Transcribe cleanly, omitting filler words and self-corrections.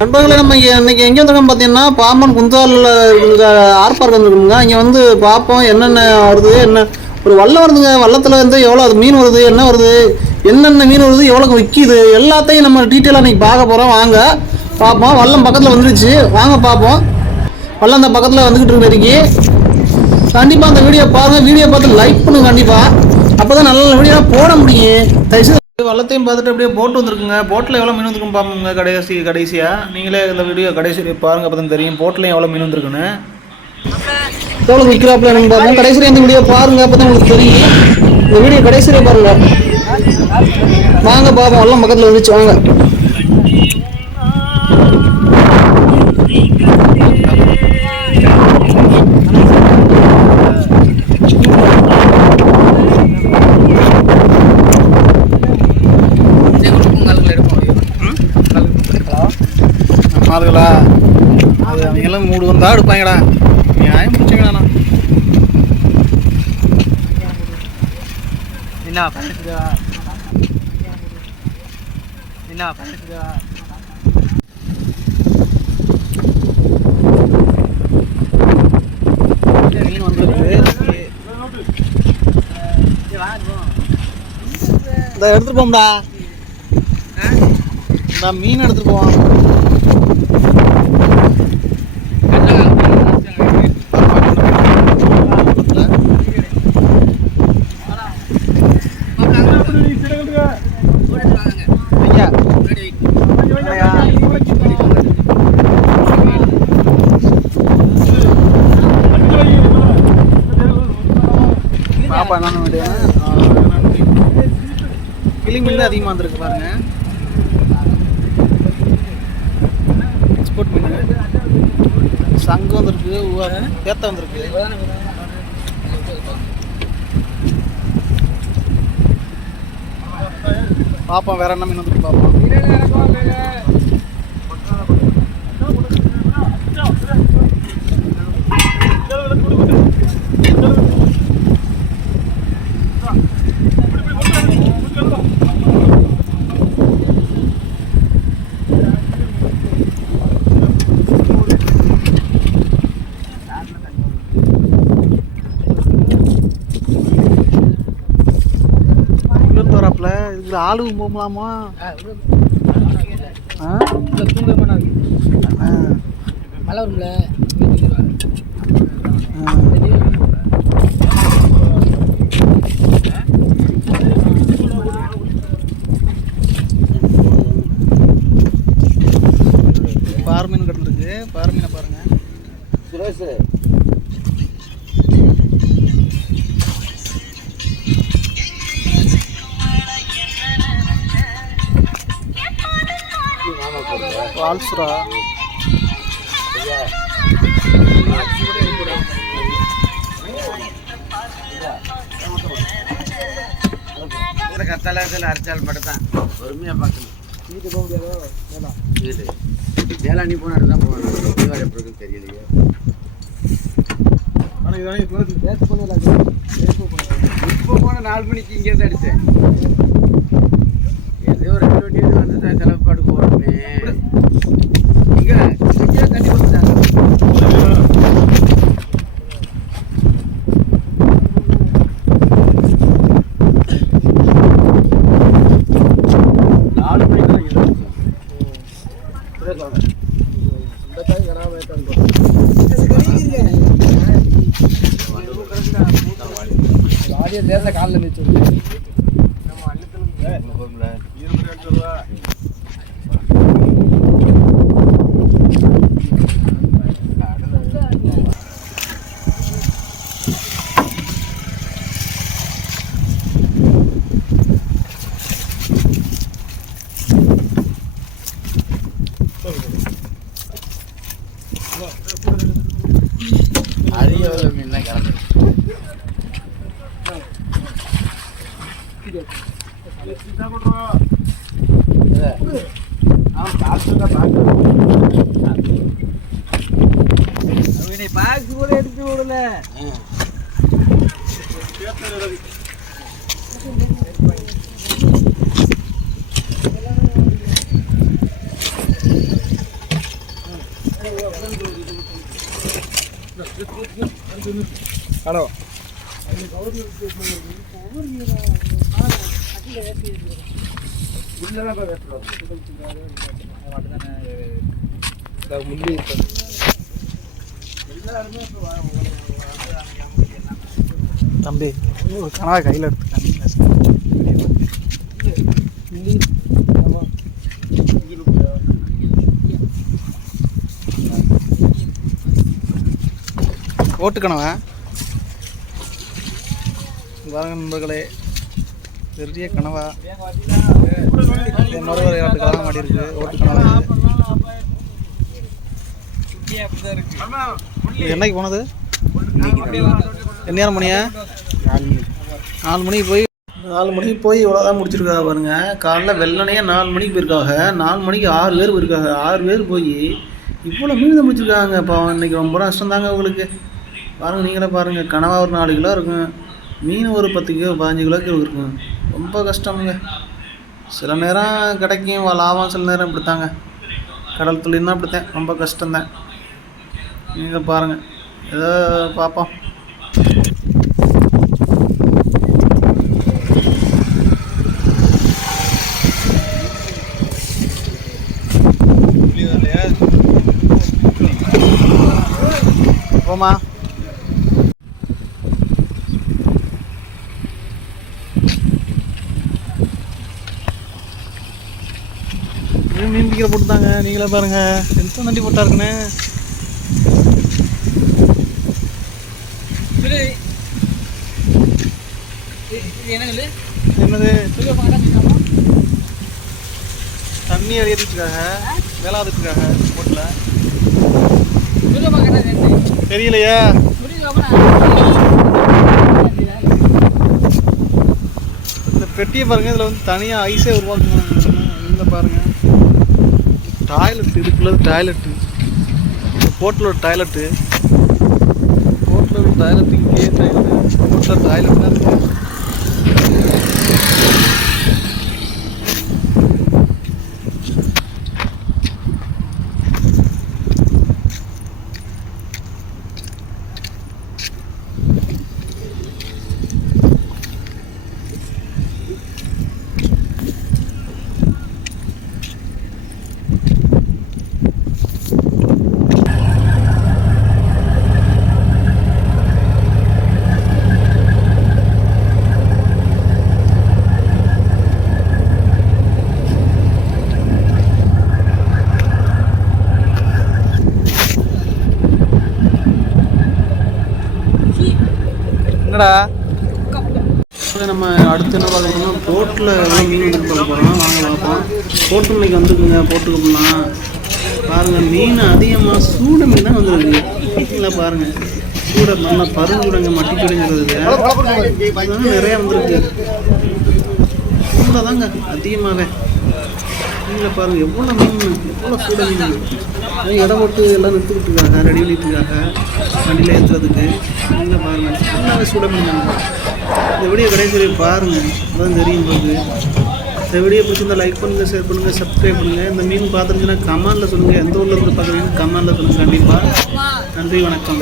நண்பர்களே, நம்ம இன்னைக்கு எங்கே வந்திருக்கோம் பார்த்தீங்கன்னா, பாம்பன் குந்தாலில் ஆர் பார்க் வந்துருக்குங்க. இங்கே வந்து பார்ப்போம் என்னென்ன வருது, என்ன ஒரு வல்லம் வருதுங்க. வல்லத்தில் வந்து எவ்வளோ அது மீன் வருது, என்ன வருது, என்னென்ன மீன் வருது, எவ்வளோக்கு விற்கிது, எல்லாத்தையும் நம்ம டீட்டெயிலாக இன்றைக்கி பார்க்க போகிறோம். வாங்க பார்ப்போம். வல்லம் பக்கத்தில் வந்துருச்சு, வாங்க பார்ப்போம். வல்லம் அந்த பக்கத்தில் வந்துக்கிட்டு இருக்கு வரைக்கி. கண்டிப்பாக அந்த வீடியோ பாருங்கள். வீடியோ பார்த்து லைக் பண்ணுங்க கண்டிப்பாக. அப்போ தான் நல்ல வீடியோ போட முடியும். தயவுசெய்து வல்லத்தையும் பார்த்துட்டு அப்படியே போட்டு வந்துருக்குங்க. போட்டில் எவ்வளோ மீன் வந்துருக்கும் பார்ப்போங்க. கடைசியாக நீங்களே இந்த வீடியோ கடைசி பாருங்க, அப்போ தான் தெரியும் போட்டில் எவ்வளோ மீன் வந்துருக்குன்னு. எவ்வளோ விற்கிறாப்புல எனக்கு பாருங்க. கடைசியில் இந்த வீடியோ பாருங்க, அப்போ தான் உங்களுக்கு தெரியும். இந்த வீடியோ கடைசியிலே பாருங்க. வாங்க பார்ப்போம். எல்லாம் பக்கத்தில் வந்துச்சு, வாங்க. மாதுகளா அது அவங்கெல்லாம் 3 வந்தா எடுப்பாங்கடா. நியாயம் பிடிச்சிங்கண்ணா. என்ன பண்ணுறா என்ன பண்ணுறா மீன் வந்துருக்கு. இந்த எடுத்துட்டு போம்டா. இந்த மீன் எடுத்துட்டு போவான். பாப்பா என்ன வேண்டிய கிளி மீன் அதிகமாக வந்துருக்கு பாருங்க. எக்ஸ்போர்ட் மீன். சங்கு வந்துருக்கு, பேத்த வந்துருக்கு. பார்ப்போம் வேற என்ன மீன் வந்துருக்கு பார்ப்போம். இதுக்கு ஆளுங்க போகலாமா? மழை வரும்ல. பாறை மீன் கிடந்துருக்கு. பாறை மீனை பாருங்க. வால்சுரா கத்தளத்தில் அரைச்சால் மட்டும் தான் பொறுமையாக பார்க்கணும். வீட்டு போக முடியாதோ? வீடு வேலை நீ போன இடத்துல தான் போகணும். இதுவரை எப்படி இருக்குன்னு தெரியலையே. இப்போ போன 4 மணிக்கு இங்கேருந்து அடித்தேன். ஏதோ 2 வண்டி வந்து தான் செலவுப்பாடு போகணுமே. இங்கே தண்ணி கொடுத்தாங்க. தேச காலில் மிச்சு அரிய மீன் தான் கிளம்பு. பாக்ஸ் கூட எடுத்து விடல. ஹலோ முள்ளி தம்பி ஒரு கனவா கையில் எடுத்துக்காங்க ஓட்டுக்கணவா பாருங்க நண்பர்களே, பெரிய கனவா மறு விளையாட்டுக்கெல்லாம் மாட்டி இருக்கு. ஓட்டுக்கணவா இது என்னைக்கு போனது? என்ன மணியா? 4 மணிக்கு போய் 4 மணிக்கு போய் இவ்வளோதான் முடிச்சிருக்காங்க பாருங்க. காலைல வெள்ளனையே 4 மணிக்கு போயிருக்காங்க. 4 மணிக்கு 6 பேர் போயிருக்காங்க. 6 பேர் போய் இவ்வளோ மீன் தான் முடிச்சிருக்காங்க. இப்போ இன்னைக்கு ரொம்ப கஷ்டம் தாங்க உங்களுக்கு. பாருங்கள், நீங்களே பாருங்கள். கனவா ஒரு 4 கிலோ இருக்கும், மீன் ஒரு 10 கிலோ 15 கிலோக்கு இருக்கும். ரொம்ப கஷ்டமுங்க. சில நேரம் கிடைக்கும் லாபம், சில நேரம் இப்படித்தாங்க. கடல் தொழில்னா இப்படித்தான், ரொம்ப கஷ்டம்தான். நீங்கள் பாருங்கள், ஏதோ பார்ப்போம். போமா மீன் பிடிக்கிற போட்டுதாங்க. நீங்களே பாருங்க, எந்த நண்டி போட்டா இருக்குன்னு. என்னது தண்ணி அறியறதுக்காக வேளாதுக்காக போட்டில் தெரியலையா? இந்த பெட்டியை பாருங்க, இதில் வந்து தனியாக ஐஸே உருவாக்குவாங்க. இதில் பாருங்க, டாய்லெட், இதுக்குள்ளது டாய்லெட்டு, போட்டில் ஒரு டாய்லெட்டு, போட்டில் ஒரு டாய்லெட்டு, இங்கே டாய்லெட்டு, போட்டில் டாய்லெட் தான் இருக்கு. என்னடா நம்ம அடுத்து என்ன பார்க்கணும்னா, போட்டில் எவ்வளோ மீன் வந்து பார்க்க போகிறோம். வாங்க பார்ப்போம். போட்டு இன்னைக்கு வந்துருக்குங்க. போட்டுக்கு போனால் பாருங்கள், மீன் அதிகமாக சூட மீன் தான் வந்துருக்கு. இல்லை பாருங்கள், சூட நல்லா பருங்குடங்க, மட்டி சூடுங்கிறது நிறையா வந்துருக்கு. சூட தாங்க அதிகமாகவே. நீங்களே பாருங்கள், எவ்வளோ மீன், எவ்வளோ சூட மீன். இடம் போட்டு எல்லாம் நிறுத்துக்கிட்டுருக்காங்க, ரெடி பண்ணிட்டுருக்காங்க வண்டியில் ஏற்றுறதுக்கு. நீங்களே பாருங்கள், நல்லாவே சூட மீன். இந்த வீடியோ கடைசி பாருங்கள், அதான் தெரியும் போது. இந்த வீடியோ பிடிச்சிருந்தால் லைக் பண்ணுங்கள், ஷேர் பண்ணுங்கள், சப்ஸ்கிரைப் பண்ணுங்கள். இந்த மீன் பார்த்துருந்துச்சுன்னா கமெண்டில் சொல்லுங்கள். எந்த ஊரில் இருந்து பார்க்குறீங்கன்னு கமெண்டில் சொல்லுங்கள். கண்டிப்பாக. நன்றி, வணக்கம்.